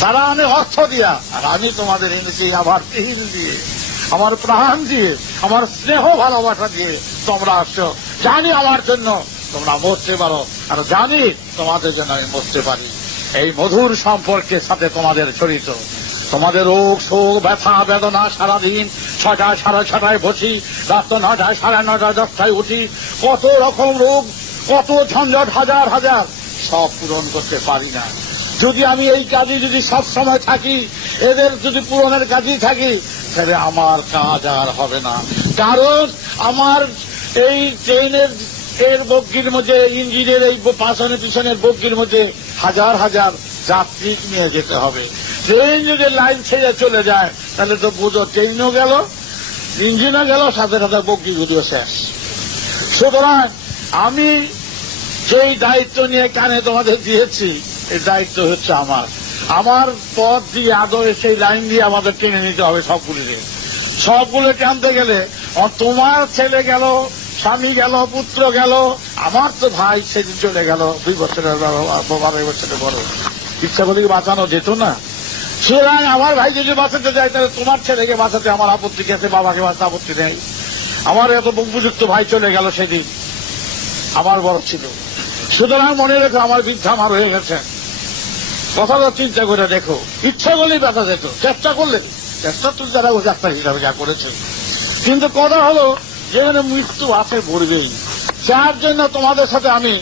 তারা আনে অর্থ দিয়া, আর আমি তোমাদের এনেছি আমার দিল দিয়ে, আমার প্রাণ দিয়ে, আমার স্নেহ ভালোবাসা দিয়ে তোমরা আসছো। জানি আমার জন্য তোমরা মরতে পারো, আর জানি তোমাদের জন্য আমি মরতে পারি। এই মধুর সম্পর্কের সাথে তোমাদের জড়িত। তোমাদের রোগ শোক ব্যথা বেদনা সারাদিন 6টায় 6:30 বসি, রাত 9টায় 9:30 10টায় উঠি, কত রকম রোগ, কত ঝঞ্ঝট, হাজার হাজার, সব পূরণ করতে পারি না। যদি আমি এই কাজে যদি সব সময় থাকি, এদের যদি পূরণের কাজেই থাকি, তাহলে আমার কাজ আর হবে না। কারণ আমার এই ট্রেনের এর বগির মধ্যে, ইঞ্জিনের এই পিছনের বগির মধ্যে হাজার হাজার যাত্রী নিয়ে যেতে হবে। ট্রেন যদি লাইন ছেড়ে চলে যায়, তাহলে তো বুঝো ট্রেনও গেল, ইঞ্জিনও গেল, সাথে সাথে বগিগুলিও শেষ। সুতরাং আমি যেই দায়িত্ব নিয়ে কানে তোমাদের দিয়েছি, এই দায়িত্ব হচ্ছে আমার। আমার পথ দিয়ে আদরে সেই লাইন দিয়ে আমাদের টেনে নিতে হবে সবগুলো টানতে গেলে। তোমার ছেলে গেল, স্বামী গেল, পুত্র গেল, আমার তো ভাই সেদিন চলে গেল 2 বছরের 12 বছরের বড়। ইচ্ছা করে বাঁচানো যেত না? সুতরাং আমার ভাই যদি বাঁচাতে যায়, তাহলে তোমার ছেলেকে বাঁচাতে আমার আপত্তি গেছে, বাবাকে বাঁচাতে আপত্তি নেই। আমার এত উপযুক্ত ভাই চলে গেল সেদিন, আমার বড় ছিল। সুতরাং মনে রেখো, আমার বৃদ্ধা আমার হয়ে গেছে। কথাটা চিন্তা করে দেখো, ইচ্ছা করলেই বাঁচা যেত, চেষ্টা করলে। চেষ্টা তো যারা ডাক্তার হিসাবে যা করেছে, কিন্তু কথা হলো যেখানে মৃত্যু আছে ঘুরবেই। যার জন্য তোমাদের সাথে আমি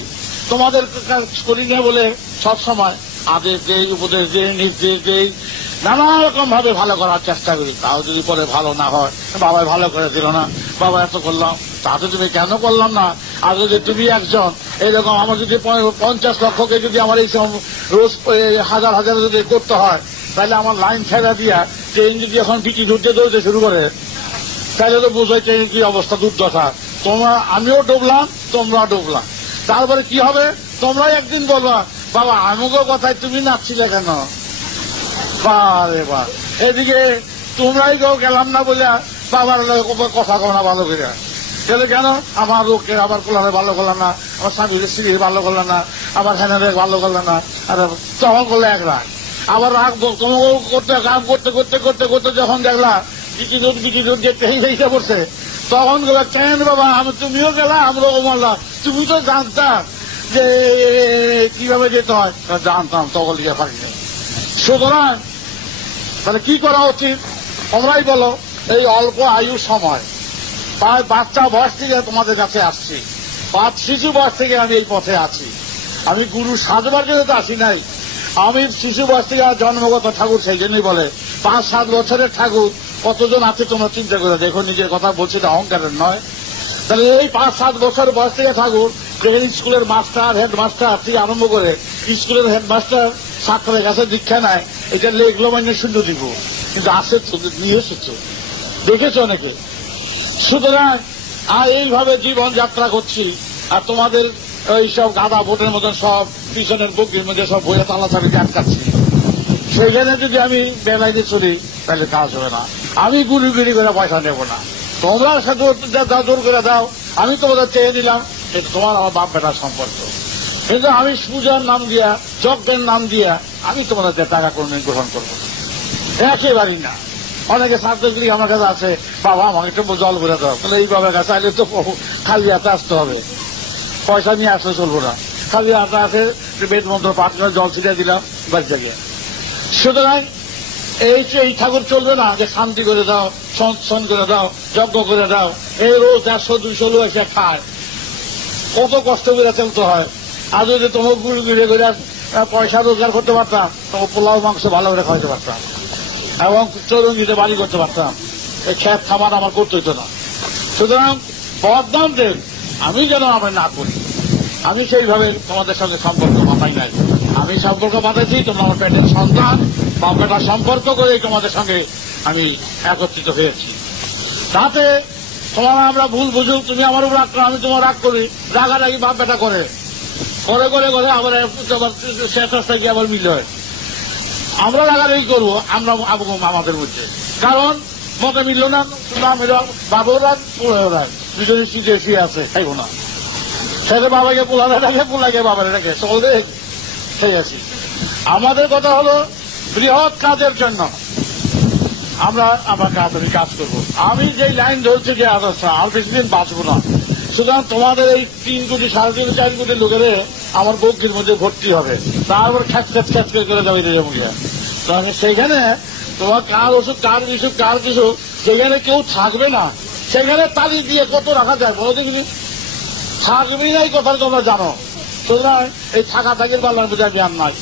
তোমাদের করি না বলে সবসময় আদেশ দেই, উপদেশ দেই, নির্দেশ দেই, নানা রকম ভাবে ভালো করার চেষ্টা করি। তাও যদি পরে ভালো না হয়, বাবা ভালো করে দিল না, বাবা এত করলাম, তাতে তুমি কেন করলাম না? আর যদি তুমি একজন এইরকম, আমার যদি 50 লক্ষকে যদি আমার এই রোজ হাজার হাজার যদি করতে হয়, তাহলে আমার লাইন ছেড়া দিয়া ট্রেন যদি এখন বিটি দৌড়তে শুরু করে, তাহলে তো বোঝাই ট্রেনের কি অবস্থা, দুর্দশা। আমিও ডুবলাম, তোমরা ডুবলাম। তারপরে কি হবে? তোমরাই একদিন বলবা, বাবা আমাকে কথায় তুমি নাচছিলে কেন? বারে বা এদিকে তোমরাই কেউ গেলাম না বলে বাবার কথা কো না ভালো করে, তাহলে কেন আমার লোককে আবার কোলারে ভালো করলাম না, আমার স্বামীর স্ত্রী ভালো করলাম না, আমার হ্যানের ভালো করলাম না, আর তখন করলে এক রাগ, আবার রাগ তোমাকে করতে কাম করতে করতে করতে করতে যখন দেখলা বিটি দুধ দেখতে হিসে পড়ছে, তখন গেল কেন বাবা তুমিও গেলা, আমরাও মারলাম, তুমি তো জানতাম যে কিভাবে যেতে হয়। জানতাম, তখন লিখে পারিনি। সুতরাং তাহলে কি করা উচিত তোমরাই বলো। এই অল্প আয়ু সময়, প্রায় বাচ্চা বয়স থেকে তোমাদের কাছে আসছি, শিশু বয়স থেকে আমি এই পথে আছি। আমি গুরু সাজবার জন্য তো আসি নাই, আমি শিশু বয়স থেকে জন্মগত ঠাকুর, সেই জন্যই বলে 5-7 বছরের ঠাকুর কতজন আছে তোমরা চিন্তা করে দেখো। নিজের কথা বলছি, তো অহংকারের নয়। তাহলে এই 5-7 বছর বয়স থেকে ঠাকুর স্কুলের মাস্টার, হেডমাস্টার থেকে আরম্ভ করে স্কুলের হেডমাস্টার ছাত্রের কাছে দীক্ষা নেয়, এটা লেখলো মানে শূন্য দিব, কিন্তু আসে তো, নিয়ে এসেছে, দেখেছে অনেকে। সুতরাং এইভাবে জীবন যাত্রা করছি, আর তোমাদের এইসব গাদা ভোটের মতন সব পিছনের বুকের মধ্যে সব বইয়ে তালাচালি আটকাচ্ছি। সেইখানে যদি আমি বেলাইতে চলি, তাহলে কাজ হবে না। আমি গুড়ি করে পয়সা নেব না, তোমরা সাথে জোর করে দাও, আমি তোমাদের চেয়ে দিলাম, এটা তোমার আমার বাপ বেটার সম্পর্ক। কিন্তু আমি পূজার নাম দিয়া, যজ্ঞের নাম দিয়া আমি তোমাদের টাকা কোনো গ্রহণ করবো না, একেবারেই না। অনেকে ছাত্রগুলি আমার কাছে আছে, বাবা আমাকে একটু জল ভরে দাও, তাহলে এই বাবার কাছে আইলে তো খালি হাতে আসতে হবে, পয়সা নিয়ে আসলে চলবো না। খালি হাতে আছে, বেদ মন্ত্র পাঠ করে জল ছিটিয়ে দিলাম, বাচ্চা গিয়ে। সুতরাং এই ঠাকুর চলবে না যে শান্তি করে দাও, সংস্থান করে দাও, যজ্ঞ করে দাও। এই রোজ 100-200 লোক এসে খায়, কত কষ্ট করে চলতে হয়। আর যদি তোমার গুড়ি গুড়ে করে পয়সা রোজগার করতে পারতাম, তোমার পোলাও মাংস ভালো করে খাওয়াতে পারতাম, এবং চৌরঙ্গিতে বাড়ি করতে পারতাম, এই খেত খাবার আমার করতে হইত না। সুতরাং বদনাম দেন আমি যেন আমি না করি, আমি সেইভাবে তোমাদের সঙ্গে সম্পর্ক বাঁধাই নাই। আমি সম্পর্ক বাঁধাইছি, তোমরা আমার পেটের সন্তান বা বেটার সম্পর্ক করে তোমাদের সঙ্গে আমি একত্রিত হয়েছি। তাতে তোমার আমরা ভুল বুঝুক, তুমি আমার উপর রাগ করো, আমি তোমার রাগ করি, রাগারাগি বাপ বেটা করে করে করে করে আবার শেষটা গিয়ে আবার মিল হয়। আমরা রাগারাগি করবো আমরা আমাদের মধ্যে, কারণ মতে মিলল না, বাবুর রাগ পোলাও রাগ, দুজনে শীতে শুয়ে আছে, খাইব না। সেটা বাবাকে পোলারে রাখে, পোলাকে বাবারে রাখে, চলবে সেই আছি। আমাদের কথা হলো বৃহৎ কাজের জন্য আমরা তাড়াতাড়ি কাজ করব। আমি যে লাইন ধরছি যে আর বেশি দিন বাঁচবো না, সুতরাং তোমাদের এই 3 কোটি 3.5 4 কোটি লোকের আমার বগ্গির মধ্যে ভর্তি হবে, তারপর খ্যাচ করে যাবে মুখিয়া। তো আমি সেইখানে তোমার কার ওষুধ কার বিষুখ কার কিছু সেখানে কেউ থাকবে না, সেখানে তালি দিয়ে কত রাখা যায় বলো দেখিনি? থাকবেই না এই কথা তোমরা জানো। সুতরাং এই থাকা থাকির পাল্লার বোঝা জ্ঞান নাই।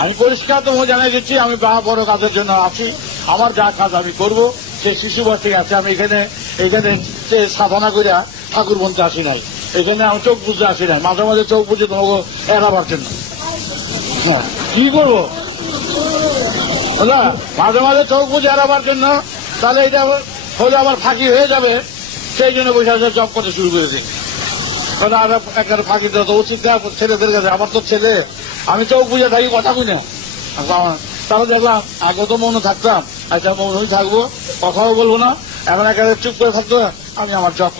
আমি পরিষ্কার তোমাকে জানিয়ে দিচ্ছি, আমি বড় কাজের জন্য আছি, আমার যা কাজ আমি করব। সে শিশু বয়সে আছে, আমি এখানে সাধনা করে ঠাকুর বলতে আসি নাই, এখানে আমি চোখ বুঝতে আসি নাই, মাঝে মাঝে চোখ বুঝে তোমাকে এড়াবার জন্য। হ্যাঁ, কি করবো মাঝে মাঝে চোখ বুঝে এড়াবার জন্য, তাহলে এটা হলে আবার ফাঁকি হয়ে যাবে, সেই জন্য বসে আসে জব করতে শুরু করে দিই। একটা ফাঁকি দেওয়া তো উচিত না ছেলেদের কাছে। আমার তো ছেলে, আমি চোখ বুঝে থাকি, কথা কই না। তাহলে দেখলাম আগে তো মৌন থাকতাম, আচ্ছা মৌনই থাকবো, কথাও বলবো না, এখন একেবারে চুপ করে থাকতো, আমি আমার জব